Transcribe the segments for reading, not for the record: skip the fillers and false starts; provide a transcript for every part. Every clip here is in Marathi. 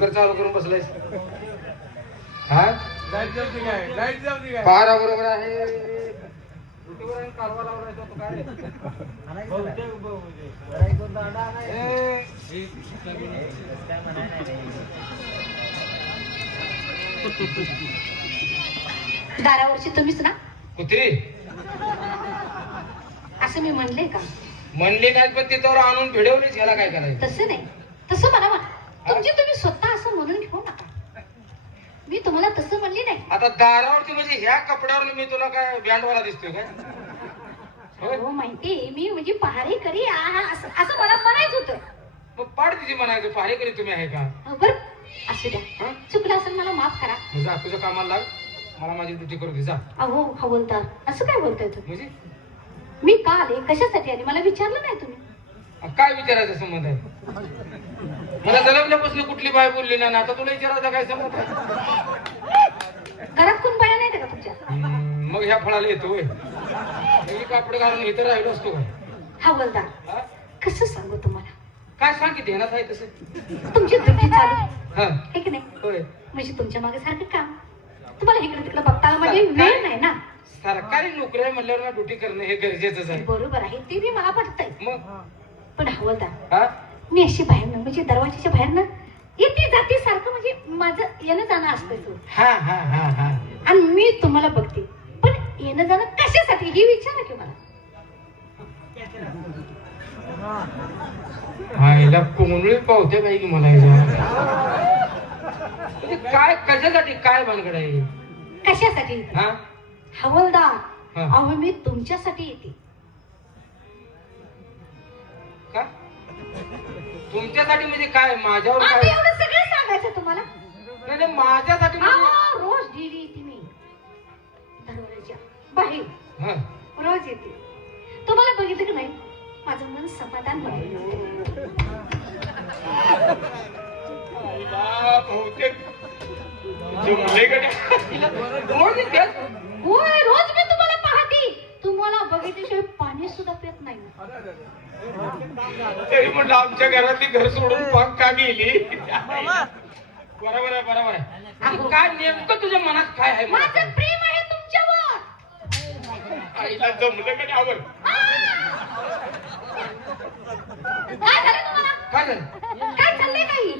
स्पीकर चालू करून बसलायस हा लाईट जमती काय लाईट जमती काय पारा बरोबर आहे ड्युटीवर आणि कारवा लावलाय तो काय दारावरची तुम्हीच ना कुत्री असं मी म्हणले का म्हणले काय पण तिथवर आणून भिडवलीच ह्याला काय करायचं तसं नाही तसं मला तुमची तुम्ही स्वतः असं म्हणून घेऊ नका मी तुम्हाला तसं म्हणली नाही आता दारावरती म्हणजे ह्या कपड्यावर मी तुला काय बँडवाला दिसतोय काय होय? हो माहिती मी म्हणजे पहारी करी असं मला म्हणायचं होतं मग पाड तिची म्हणायचं पहारेकरी तुम्ही आहे का बरं असू द्या हं? चुकलं असेल मला माफ करा मग जा तुझ्या कामाला लाग मला माझी ड्युटी करू दे जा अहो हवलदार असं काय बोलताय तुम्ही म्हणजे मी का आले कशासाठी आले मला विचारलं नाही तुम्ही काय विचारायचा संबंध आहे मला जलमल्यापासून कुठली बाय बोलली नाही आता तुला विचारायचा काय संबंध आहे घरात कोण बाया नाही का तुमच्या मग ह्या फळाला येतो होय मी कापड घालून इथं राहिलो असतो का हवलदार हा? कसं सांगू तुम्हाला काय सांग की ध्यानात आहे तसं तुमची ड्युटी चालू हा आहे की नाही होय म्हणजे तुमच्या मागे सारखं काम तुम्हाला इकडे तिकडे बघता म्हणजे वेळ नाही ना सरकारी नोकरी आहे म्हणल्यावर ड्युटी करणं हे गरजेचंच आहे बरोबर आहे ते बी मला पटतंय मग पण हवलदार हा मी अशी बाहेरनं म्हणजे दरवाजाच्या बाहेरनं येते जाते सारखं म्हणजे माझं येणं जाणं असतं हा हा हा हा आणि मी तुम्हाला बघते पण येणं जाणं कशासाठी हे विचारा की मला आईला कोंबडी पावते काय की मला म्हणजे काय कशासाठी काय भानगड आहे कशासाठी हा हवलदार हा. अहो मी तुमच्यासाठी येते का तुमच्यासाठी म्हणजे काय माझ्यावर आता काय एवढं सगळं सांगायचं तुम्हाला नाही नाही, माझ्यासाठी म्हणजे अहो, रोज डेली येते मी दरवाजाच्या बाहेर हा रोज येते तुम्हाला बघितलं की नाही माझं मन समाधान होतं आईला बहुतेक जमले का नाही? रोज येतेस? होय रोज मी तुम्हाला पाहते तुम्हाला बघितल्याशिवाय पाणी सुद्धा पित नाही तरी म्हणलं आमच्या घरातली घर सोडून पाक का गेली बरोबर आहे बरोबर आहे आता काय नेमकं तुझ्या मनात काय आहे मला माझं सांग. प्रेम आहे तुमच्यावर आईला जमलं का नाही आवड काय झालं तुम्हाला काय झालं काय चाललंय काही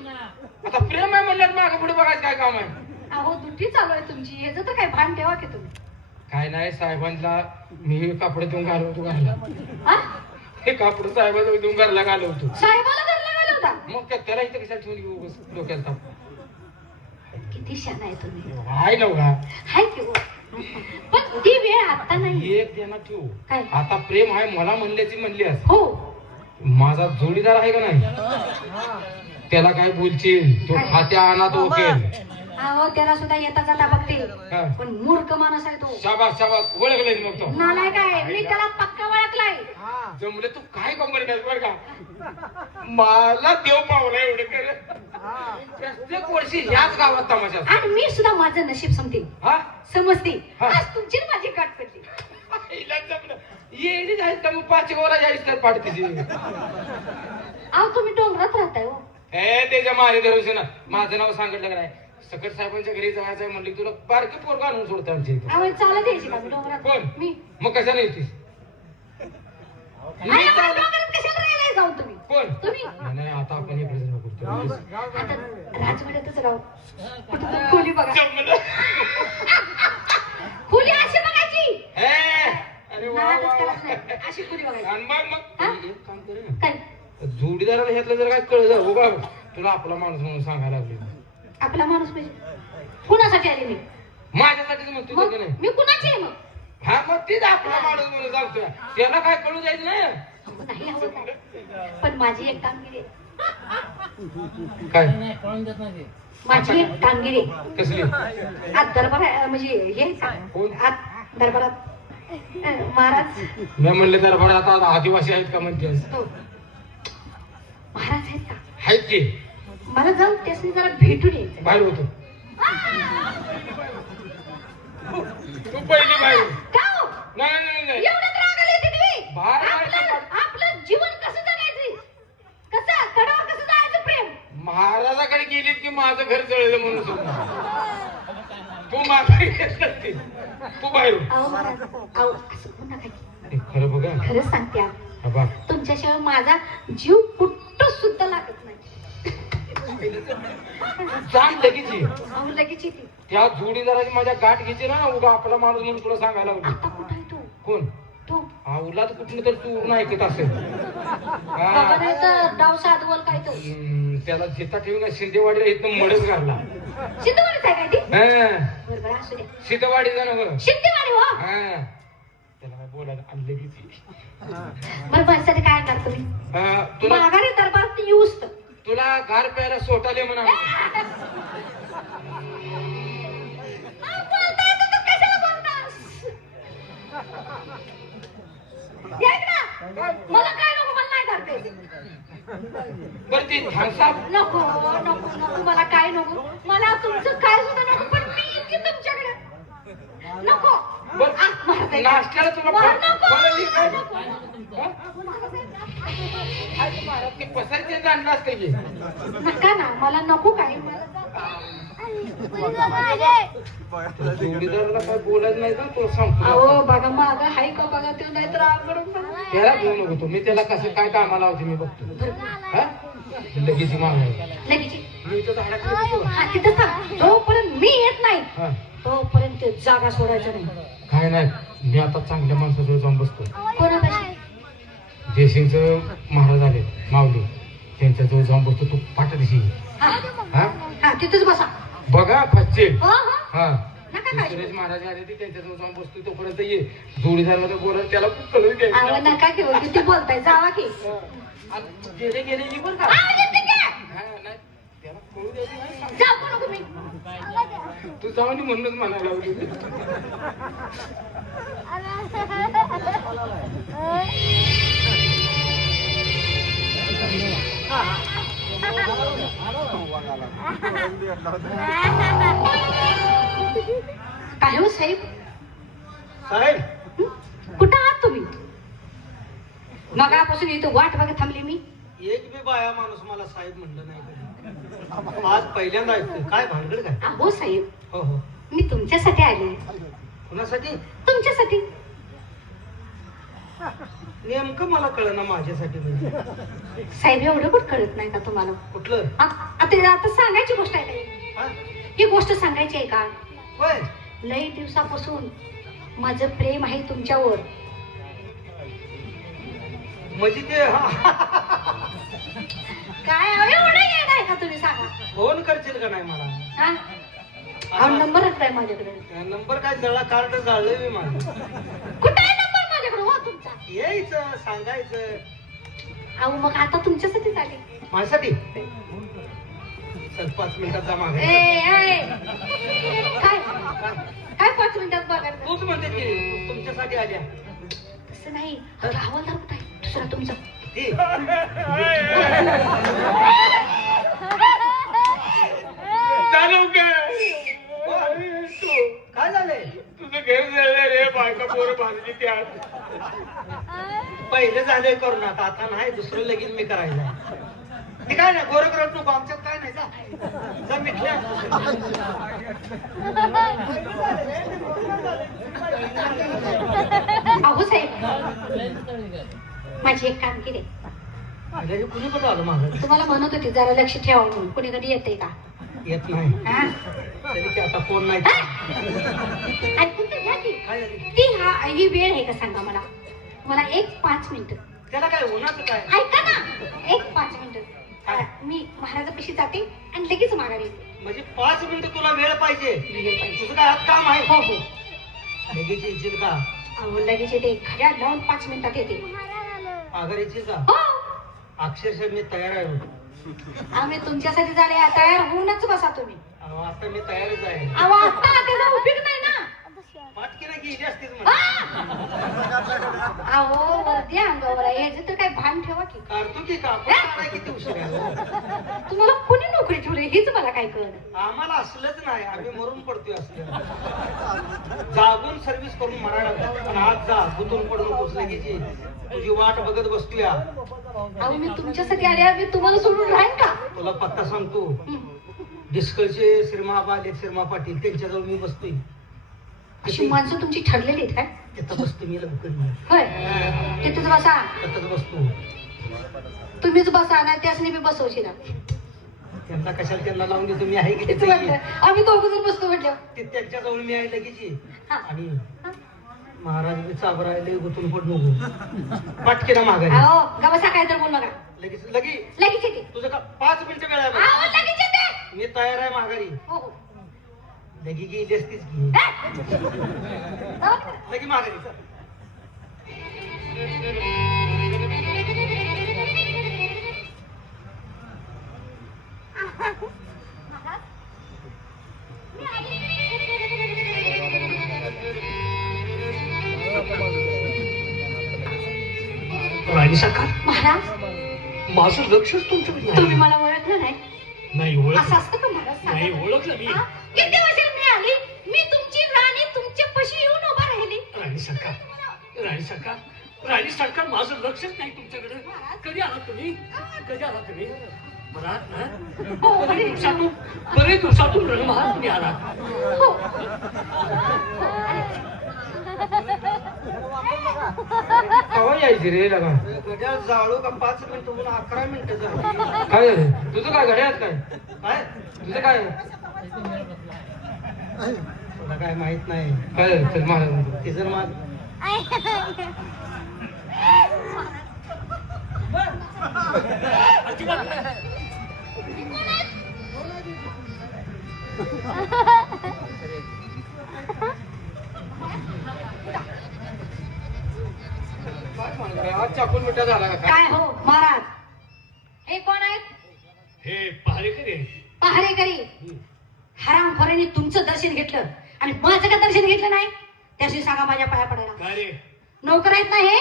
आता प्रेम आहे म्हणल्यात मागे पुढे बघायचं काय काम आहे अहो दुटी चालू आहे तुमची याचं तर काय भान ठेवा की तुम्ही काय नाही साहेबांना मी कापड देऊन घालवतो घरला हा? हे कापड साहेबांना देऊन घरला घालवतो साहेबाला घरला घालवता होता मग त्याला इथं कशा ठेवून घेऊ बस डोक्याला ताप किती शान आहे तुम्ही हाय नव्हा हाय की हो पण ती वेळ आता नाही एक देणार ठेवू काय? आता प्रेम आहे मला म्हणल्याची म्हणली आहेस. हो माझा जोडीदार आहे का नाही त्याला काय बोलशील तो खात्या अनाथ होतील अहो त्याला सुद्धा येता जाता बघते हा. पण मूर्ख माणूस आहे तो शाबास शाबास ओळखलंय मग तो नालाय काय मी त्याला पक्का ओळखलाय जमले तू काय कंपनी बर का मला देव पावला एवढं कर प्रत्येक वर्षी ह्याच गावात तमाशा आणि मी सुद्धा माझं नशीब समते हा समजते हा. आज तुमची आणि माझी गाठ पडली हिला जमलं येईल जायचं तर मग 5 गोरा जायचं तर पाडतीची अहो तुम्ही डोंगरात राहताय हो हे त्याच्या मारे धरूशी ना माझं नाव सांगितलं का नाही सकट साहेबांच्या घरी जायचंय म्हणली तुला बारकी पोरगा आणून सोडतं आमच्या इथं अहो चालत यायची का मी डोंगरात कोण मी मग कशाला येतीस आणि आम्हाला डोंगरात कशाला राहायला जाऊ तुम्ही कोण तुम्ही नाही, नाही आता आपण इकडे जाऊ करतो आता राजवाड्यातच राहू कुठं खोली बघा जमलं. खोली अशी बघायची हे, अरे वा वा नादच वा. करत नाही. अशी खोली बघायची आणि मग हा? एक काम कर ना. काय जोडीदाराला ह्यातलं जर काय कळ जाऊ बा तुला आपला माणूस म्हणून सांगायला लागले आपला माणूस म्हणजे कुणासाठी आले मी माझ्यासाठीच म्हणतो मग का नाही मी कुणाची आहे मग हा मग तीच आपला माणूस म्हणून सांगतोय त्याला काय कळू जायचं नाही नाही हवं काय. पण माझी एक कामगिरी आहे. काय माझी एक कामगिरी आहे. कसली आज दरबार म्हणजे हे आहे का? कोण? आज दरबारात महाराज मी म्हणले दरबारात आता आदिवासी आहेत का म्हणते हो. महाराज आहेत का आहेत की मला जाऊन त्यासनी जरा भेटून यायचं बाहेर होतो तू पहिली बाहेर का हो? नाही नाही नाही एवढं रागाला येते तुम्ही? बाहेर जायचं आपलं जीवन कसं जगायचं कसं कडवा कसं जायचं प्रेम महाराजाकडे गेली की माझं घर जळलं म्हणून सुद्धा. तू माझा घेत नसते. तू बाहेर हो. अहो महाराज, अहो असं म्हणू नका की. ए, खरं बघा खरंच सांगते अहो. बाबा तुमच्याशिवाय माझा जीव कुठं सुद्धा लागत नाही. जाण लगेच ये. अहो लगेच येते. त्या जोडीदाराची माझ्या गाठ घ्यायची ना उगा आपला माणूस म्हणून तुला सांगायला लागलो. आता कुठं आहे तू? कोण तू हा उलात कुठून तर तू उरण ऐकत असेल. बघा नाही तर डाव साधवल काय तो. त्याला जिता ठेवून शिंदेवाडीला इथं मडच घालला. शिंदेवाडीच आहे काय ती? हा बरोबर असू दे. सीतावाडीचा ना बरं. शिंदेवाडी हो. हा त्याला काय बोलायला आणलं की ती. बरं माझ्यासाठी काय करता तुम्ही? तुला माघारी दरबारात येऊस तर. तुला गार प्यायला सोटाले म्हणा. बोलताय तर तू कशाला बोलतास? या इकडं. मला काय नको, मला नाही करते. बरं ती थांबसा नको नको नको मला काय नको, मला तुमचं काय सुद्धा नको, पण मी इतकी तुमच्याकडे नको. बरं आ, महाराज ऐका. नाश्त्याला तुला नको, फळ दिली काय? नको. हा? महाराज ऐका. काय महाराज ते पसरते जाणलं असतं की. नका ना, मला नको काय. मला जोडीदाराला काय बोलायचं नाही का तो सांगतो. अहो बघा माग हाय का बघा ते, नाही तर आवडून त्याला घेऊ नको तू. मी त्याला कसं काय कामाला होते मी बघतो. हा लगेच मागायला लगेच मी तो झाडात बसतो. हा तिथं थांब. जोपर्यंत मी येत नाही हा तोपर्यंत जागा सोडायचं नाही. काय नाही मी आता चांगल्या माणसाजवळ जाऊन बसतो. कोणापाशी? जयसिंगचं महाराज आले माऊली त्यांच्याजवळ जाऊन बसतो. तू पाठ दिशी हा हा हा तिथंच बसा. बघा फसचे हो हो हा नका काय. सुरेश महाराज आले ते त्यांच्याजवळ जाऊन बसतो. तोपर्यंत ये जोडीदार मध्ये बोलत त्याला खूप कळून अहो घ्यायचं. नका घेऊ, किती बोलताय, जावा की. गेले गेले मी बरं का. हा, येते की. हा, नाही, त्याला कळू द्यायचं नाही. जाऊ नको मी. तू जाऊन म्हणूनच म्हणायला लागली. काय हो साहेब? साहेब हं? कुठं आहात तुम्ही? मगापासून इथं वाट बघत थांबली मी. एक बी बाया माणूस मला साहेब म्हणलं नाही कधी. आज पहिल्यांदा ऐकतोय. काय भानगड काय? अहो साहेब, हो हो. मी तुमच्यासाठी आले. कुणासाठी? तुमच्यासाठी. नेमकं मला कळना माझ्यासाठी म्हणजे. साहेब एवढं पण कळत नाही का तुम्हाला? कुठलं? आता सांगायची गोष्ट आहे काय? हा? ही गोष्ट सांगायची आहे का? होय. लई दिवसापासून माझं प्रेम आहे तुमच्यावर. म्हणजे ते काय अहो, एवढं येत आहे का तुम्ही सांगा? फोन करशील का नाही मला? हा? हा नंबरच आहे माझ्याकडे. नंबर काय जळला, कार्ड जाळलंय मी माझं. कुठे आहे नंबर माझ्याकडे हो तुमचा? यायचं सांगायचं. अहो मग आता तुमच्यासाठीच आले. माझ्यासाठी चल 5 मिनिटात जा मागे. काय काय 5 मिनिटात बघायचं? तूच म्हणते की तुमच्यासाठी आल्या. तसं नाही, हवालदार कुठं आहे दुसरा तुमचा? ती चालू काय काय झालंय? तुझं घर जळलं रे. बायका पोरं भाजली त्यात. पहिले झाले करून आता नाही. दुसरं लगीन मी करायला. ते काय नाही गोरख रट नको आमच्यात काय नाही. जा मिठल्या. अहो साहेब, माझी एक कामगिरी आहे. अरे कुणी पण आलं माझं. तुम्हाला म्हणत होती जरा लक्ष ठेवा म्हणून. कुणी कधी येते का? येत नाही. हा? तरी की आता फोन नाही. ऐकून तर घ्या की. काय झाली? ही वेळ आहे का सांगा मला? मला एक 5 मिनिटं. त्याला काय उन्हाचं काय? ऐका ना, एक 5 मिनिटं. मी महाराजापाशी जाते आणि लगेच माघारी येते. म्हणजे 5 मिनिटं तुला वेळ पाहिजे? वेळ पाहिजे. तुझं काय हात काम आहे? हो हो. लगेच येशील का? अहो लगेच येते. घड्याळ लावून 5 मिनिटात येते. आगर येशील का? हो. अक्षरशः मी तयार आहे. आम्ही तुमच्यासाठी झाले, तयार होऊनच बसा तुम्ही. अहो, आता मी तयारच आहे. अहो आता त्याचा उपयोग नाही ना. पाटकीला गेली असतीच हा! म्हणजे. अहो वर्दी अंगावर आहे, ह्याचं तर काय भान ठेवा की. काढतो की का? पण मला किती उशीर आहे. तुम्हाला कोणी नोकरी ठेवली हेच मला काय कळलं. आम्हाला असलंच नाही. आम्ही मरून पडतोय असलं. जागून सर्व्हिस करून मरायला. पण आज जा गुतून पडून पोचले की तुझी वाट बघत बसतोया. अहो मी तुमच्यासाठी आले, मी तुम्हाला सोडून राहीन का? तुला पत्ता सांगतो. डिस्कलचे श्रीमाबा आले, श्रीमा पाटील, त्यांच्याजवळ मी बसतोय. अशी माणसं तुमची ठरलेली आहेत काय? तिथं बसतो मी लवकर. होय, तिथेच बसा. तिथंच बसतो. तुम्हीच बसा ना, त्यासनी बी बसवशील. त्यांना कशाला त्यांना लावून देतो मी, आहे की तेच तिथे म्हटलं, आम्ही दोघं जण बसतो म्हटलं. त्यांच्याजवळ मी आहे लगेच. हा. आणि हा. महाराज मी चाबरायला गुतून पड नको, पटकेना माघारी. अहो, गा बसा, काय तर बोल नका. लगेच लगेच येते. तुझं का 5 मिनिटं वेळ आहे अहो, बघ. लगेच येते. मी तयार आहे माघारी. हो, हो. लगी गेली असतीच की. हा? लगी माघारी चल. राणी सरकार, महाराज, माझं लक्षच तुमच्याकडे तुम्ही मला ओळखलं नाही? नाही ओळख असं असतं का महाराज? सांगा. नाही ओळखलं मी. हा? किती वर्षात मी आली, मी तुमची राणी तुमच्या पशी येऊन उभा राहिली. राणी सरकार, राणी सरकार, राणी सरकार, माझं लक्षच नाही तुमच्याकडे. कधी आला तुम्ही? कधी आला तुम्ही? बरात ना? बरेच दिवसातून रणमहाल तुम्ही आला. हो. केव्हा यायची रे लगा? घड्याळ जाळू का 5 मिनिटं होऊन 11 मिनिटं झाली. काय झालं तुझं? काय घड्याळात काय? काय तुझं काय? तुला काय माहित नाही. काय झालं? चल महाराज. ते जर माझ आज चाकून मिठा झाला का काय? काय हो महाराज, हे कोण आहेत? हे पहारेकरी आहे. पहारेकरी. हरामखोरांनी तुमचं दर्शन घेतलं आणि माझं का दर्शन घेतलं नाही? त्याशी सांगा माझ्या पाया पडायला. काय रे नोकर आहेत ना हे?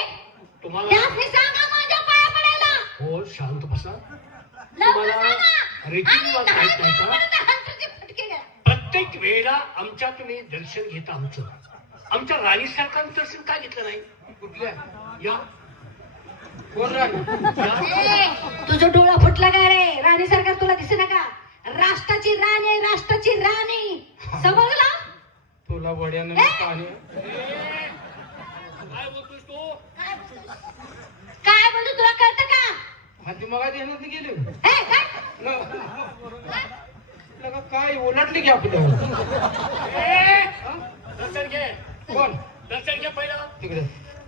तुम्हाला? त्यासनी सांगा माझ्या पाया पडायला. हो शांत बसा. लवकर सांगा. रीती आणि रिवाज माहित नाही का? हंतरचे फटके द्या. प्रत्येक वेळेला आमच्या तुम्ही दर्शन घेता आमच्या राणी सरकारचं दर्शन काय घेतलं नाही? कुठल्या? या कोण राणी? ए, तुझं डोळा फुटला काय रे? राणी सरकार तुला दिसे ना का? राष्ट्राची राणी आहे, राष्ट्राची राणी. समजला? तुला वड्यानं ए? पाणी. काय बोलतोस तू? काय बोलतो तुला कळतं का? हाती मग येणार गेले हे, काय? काय उलटली की आपलं. दर्शन घे. कोण? दर्शन घे पहिलं. तिकडे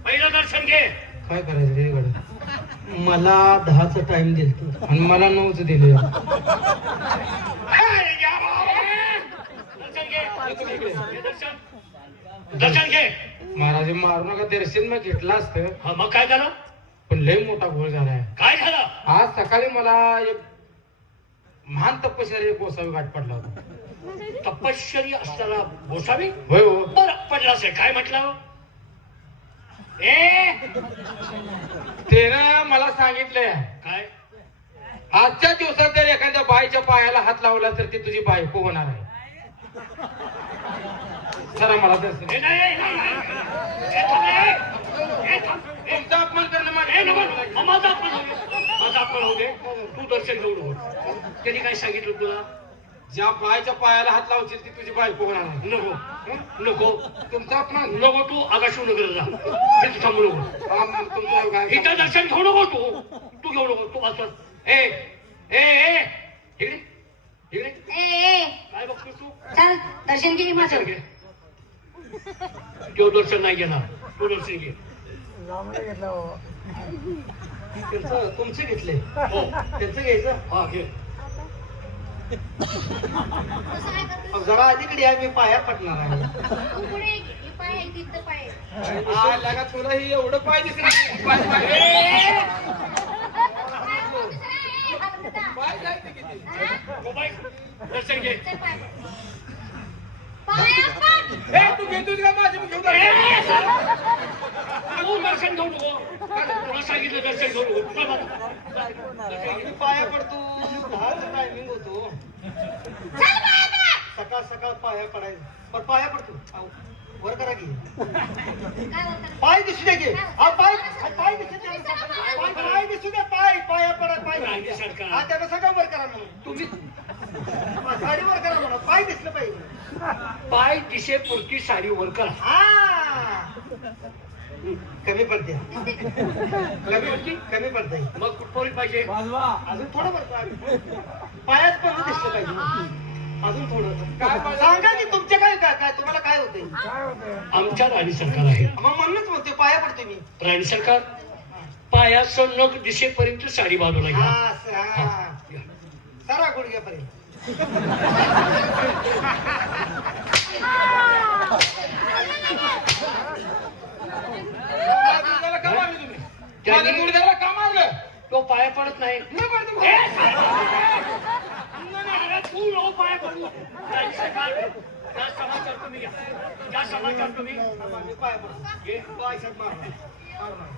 पहिलं दर्शन घे. काय करायचं रे गड? मला 10चा टाइम दिलतो आणि मला 9च दिले. दर्शन घे. घे दर्शन. दर्शन घे. महाराज मारू नका. दर्शन मग घेतलं असतं हा, मग काय झालं? पण लय मोठा घोळ झालाय. काय झालं? आज सकाळी मला एक महान तपश्चर्या गोसावी गाठ पडला होता. तपश्चर्या असताना गोसावी होय हो. बरं पडला असेल. काय म्हटलं? ए त्यानं मला सांगितलंय काय? आजच्या दिवसात जर एखाद्या बाईच्या पायाला हात लावला तर ती तुझी बायको होणार आहे. जरा मला दर्शन. ए, नाही, नाही, नाही. ए, थांब, ए. ए, थांब. ए, तुमचा अपमान करणं ए, नको. माझं. माझा अपमान होऊ दे. माझा अपमान होऊ दे. तू दर्शन घेऊ नको. त्यांनी काय सांगितलं तुला? ज्या बाईच्या पायाला हात लावशील ती तुझी बायको होणार आहे. नको नको तुमचा अपमान. नको. तू आगाशिव नगर जा. इथं थांबू नको. तुमचा काय? इथं दर्शन घेऊ नको. तू घेऊ नको. तू वाचत. ए ए ए इकडे इकडे. ए, काय बघतोस तू? चल दर्शन घे माझं. दर्शन घे. तो दर्शन नाही घेणार. तू दर्शन घे. तुमचे घेतले. हो त्यांचं घ्यायचं. हा घे. जरा अलीकडे आहे. मी पाया पडणार आहे. आ, लगा तुला ही एवढं पाय दिसत नाही. पाय जायचं किती? मोबाईल दर्शन घे. ए, तू घेतोस का माझी? मी घेऊ का? तू दर्शन घेऊ नको. तुला सांगितलं दर्शन घेऊ नको. चल बाबा. मी पाया पडतो. 10चा टायमिंग होतो. सकाळ सकाळ पाया पडायचं. पण पाया पडतो. आऊ, वर करा की. पाय दिसू दे की. हा, पाय पाय दिसू दे. पाय दिसू दे. पाया पडा. पाय राणी सरकार. हा, त्याला सगळं वर करा म्हणून. तुम्ही साडी वर करा म्हणा, पाय दिसलं पाहिजे. पाय दिशेपुरती साडी वर करा. हा कमी पडते, कमी पडते. मग कुठपर्यंत पाहिजे? अजून थोडं बरं पायात पण दिसलं पाहिजे. अजून थोडं सांगा की तुमच्या काय काय तुम्हाला काय होतंय? आमच्या राणी सरकार आहे. मग म्हणूनच म्हणते पाया पडते मी. राणी सरकार पायाचं नख दिशेपर्यंत साडी बाजूला घ्या. हा सारा गुडघ्यापर्यंत. त्यांनी तो पाया पडत नाही. तू लो पाया पडू. राणी सरकार त्या समाचार तुम्ही घ्या. त्या समाचार तुम्ही पाया पडतो.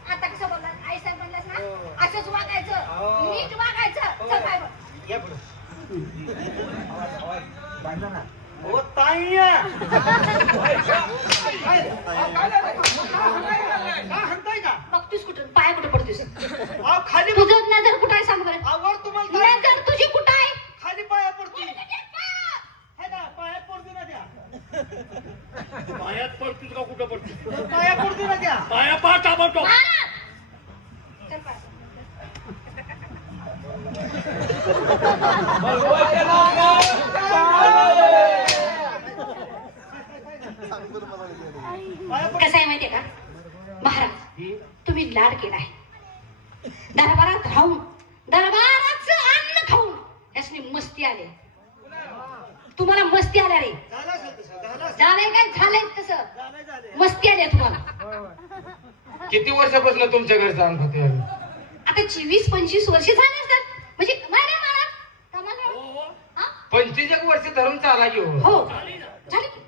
आता कसं बोललास आई साहेब म्हणलास ना असंच वागायचं नीट वागायचं चल बाय बघ. या पुढे. हो ताईया हंताय का? बघतोस कुठं पाय कुठं पडतोस अहो खाली तुझं नजर कुठं आहे सांग बरं वर तुम्हाला नजर तुझी कुठं आहे खाली पाया पडती है ना, पायात पडते ना त्या. पायात पडतोस का कुठं पडतो? पाया पडते ना त्या. पाया पाठ आवडतो. चल पाय कसं आहे माहितीये का महाराज तुम्ही लाड केलाय दरबारात राहून दरबाराचं अन्न खाऊन यासनी मस्ती आले तुम्हाला मस्ती आल्या रे झालं असेल तसं, झालं असेल. झालंय काय झालंय तसं झालंय. मस्ती आली तुम्हाला किती वर्षापासून तुमच्या घरचा अन्न खाते आम्ही? आता 20-25 वर्ष झाले असतात म्हणजे नाही रे महाराज कमाल आहे. हा? 25 वर्ष धरून चाला घेऊ. हो झाली की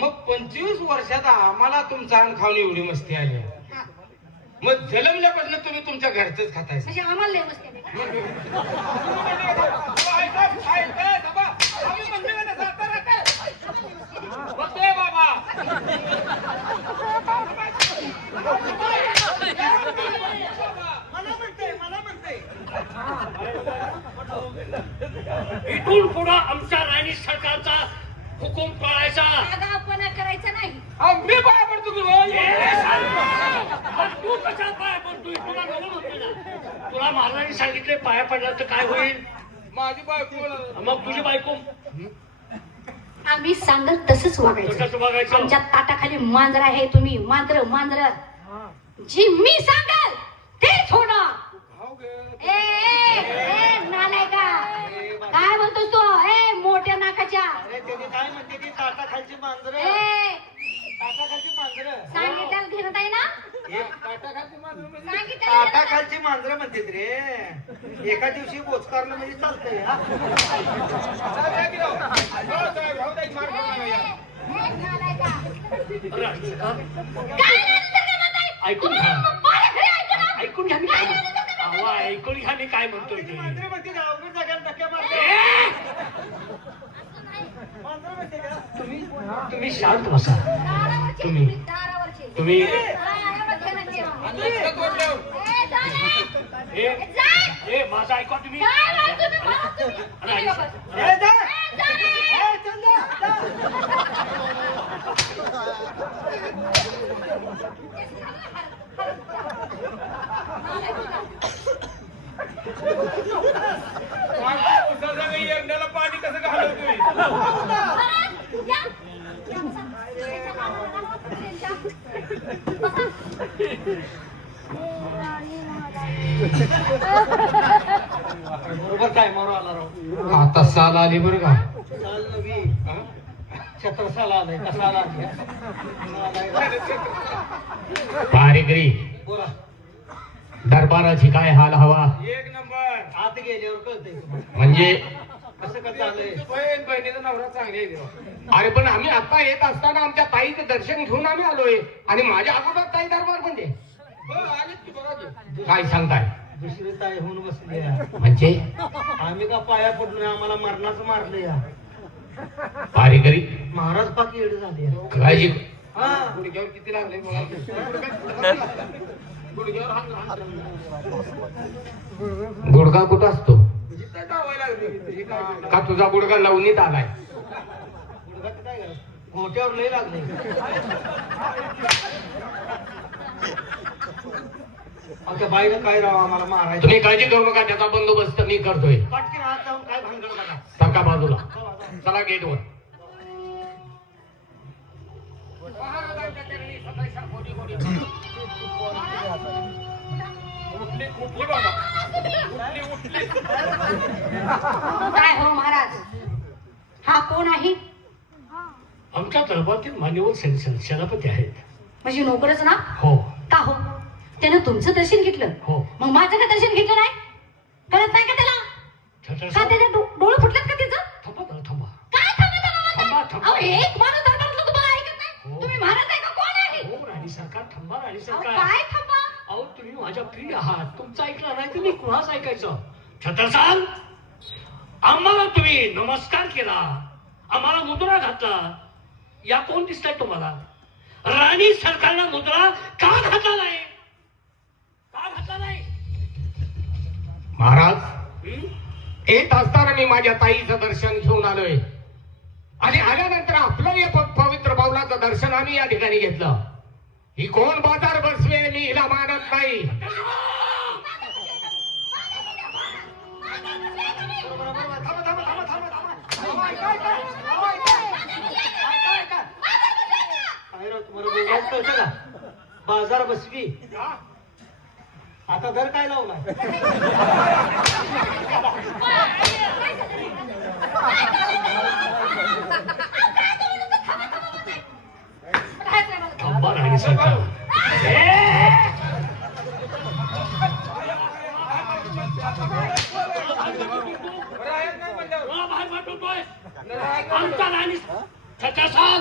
मग 25 वर्षात आम्हाला तुमचा अन्न खाऊन एवढी मस्ती आली. हा. मग जन्मल्यापासून तुम्ही तुमच्या घरचंच खाताय. म्हणजे आम्हाला लय मस्ती आली का? मला म्हणते. इथून पुढं आमच्या राणी सरकारचा हुकूम पाळायचा. आगाऊपणा करायचा नाही मी पाया पडतो की हो? तू कशा पाया पडतोय? तुला नको म्हणतोय ना. तुला महाराजांनी सांगितले पाया पडला तर काय होईल? माझी बायको मग तुझी बायको आम्ही सांगल तसंच वागायचं कसं बघायचं? आमच्या ताटाखाली मांजर आहे तुम्ही मांजर जी मी सांगाल तेच होणार. ए नालायका काय म्हणतोस तू ए मोठ्या नाकाच्या अरे त्याने काय म्हणते ती ताटाखालची मांजरं. ए ताटाखालची मांजरं. सांगितलं घेणं आहे ना सांगितलं ताटाखालची मांजरं म्हणते रे. एका दिवशी बोचकारलं म्हणजे चालतंय. हा? ऐकून घ्या. ऐकून घ्या मी काय म्हणतो. अहो, ऐकून घ्या मी काय म्हणतोय ते. मांजरं म्हणते ना, अवघड जागेला धक्के मारते. मांजरं म्हणते का? तुम्ही शांत बसा. तुम्ही तुम्ही ए माझा ऐका तुम्ही. ए, जा. ए, चल जा. पाणी कसं घालवतोय? बरोबर काय मारू आला राव. आता साल आली बरं का. चाल नवी छत्रसाला आलाय कसा आला पारेकरी बोला. दरबाराची काय हाल हवा. एक नंबर. आत गेल्यावर कळतंय तुम्हाला. म्हणजे कसं कसं आलंय. बहिणीचा नवरा चांगली आहे की. अरे पण आम्ही आता येत असताना आमच्या ताईचं दर्शन घेऊन आम्ही आलोय आणि माझ्या अगोदर ताई दरबार म्हणजे काय सांगताय. दुसरी ताई होऊन बसली आहे. म्हणजे आम्ही का पाया पडलो आम्हाला मरणाचं मारलं या. पारेकरी महाराज पाकी येडे झाले. काळजी. हा. गुडघ्यावर किती लागले मला. गुडघा कुठं असतो. जिथं धावायला लागली हे काय का तुझा गुडघा लावणीत आलाय? गुडघा तर काय करायचं? घोट्यावर लय लागले आमच्या बाईनं काय राव आम्हाला मारायचं. तुम्ही काळजी करू नका, त्याचा बंदोबस्त मी करतोय. पटकीन हात जाऊन काय भानगड बघा. सरका बाजूला, चला गेटवर. काय हो महाराज, हा कोण आहे? आमच्या दरबारातील मान्यवर सेनापती आहेत. म्हणजे नोकरच ना? हो का हो, त्यानं तुमचं दर्शन घेतलं, हो. मग माझं का दर्शन घेतलं नाही? कळत नाही का त्याला? का त्याचे डोळे फुटलेत का तिचं? थांबा जरा, थांबा. काय थांबा थांबा, थांबा? थांबा. अहो, एक माणूस दरबारातलं तुम्हाला ऐकत नाही? हो. तुम्ही महाराज आहे का कोण आहे? हो राणी सरकार, थांबा राणी अहो, सरकार. काय थांबा? अहो तुम्ही माझ्या प्रिय आहात, तुमचं ऐकलं नाही तुम्ही कुणाच ऐकायचं? छत्रसाल, आम्हाला तुम्ही नमस्कार केला, आम्हाला मुद्रा घातला, या कोण दिसताय तुम्हाला? राणी सरकारला मुद्रा का घातला नाही? का घातला नाही? महाराज, येत असताना मी माझ्या ताईचं दर्शन घेऊन आलोय आणि आल्यानंतर आपलं या पवित्र पावलाचं दर्शन आम्ही या ठिकाणी घेतलं. ही कोण बाजार बसवे, मी हिला मानत नाही. काय राव तुम्हाला बोलायचं कळतं का? बाजार बसवी आता दर काय लावलाय? थांबा राणी सरकार. आमचा राणी छत्रसाल,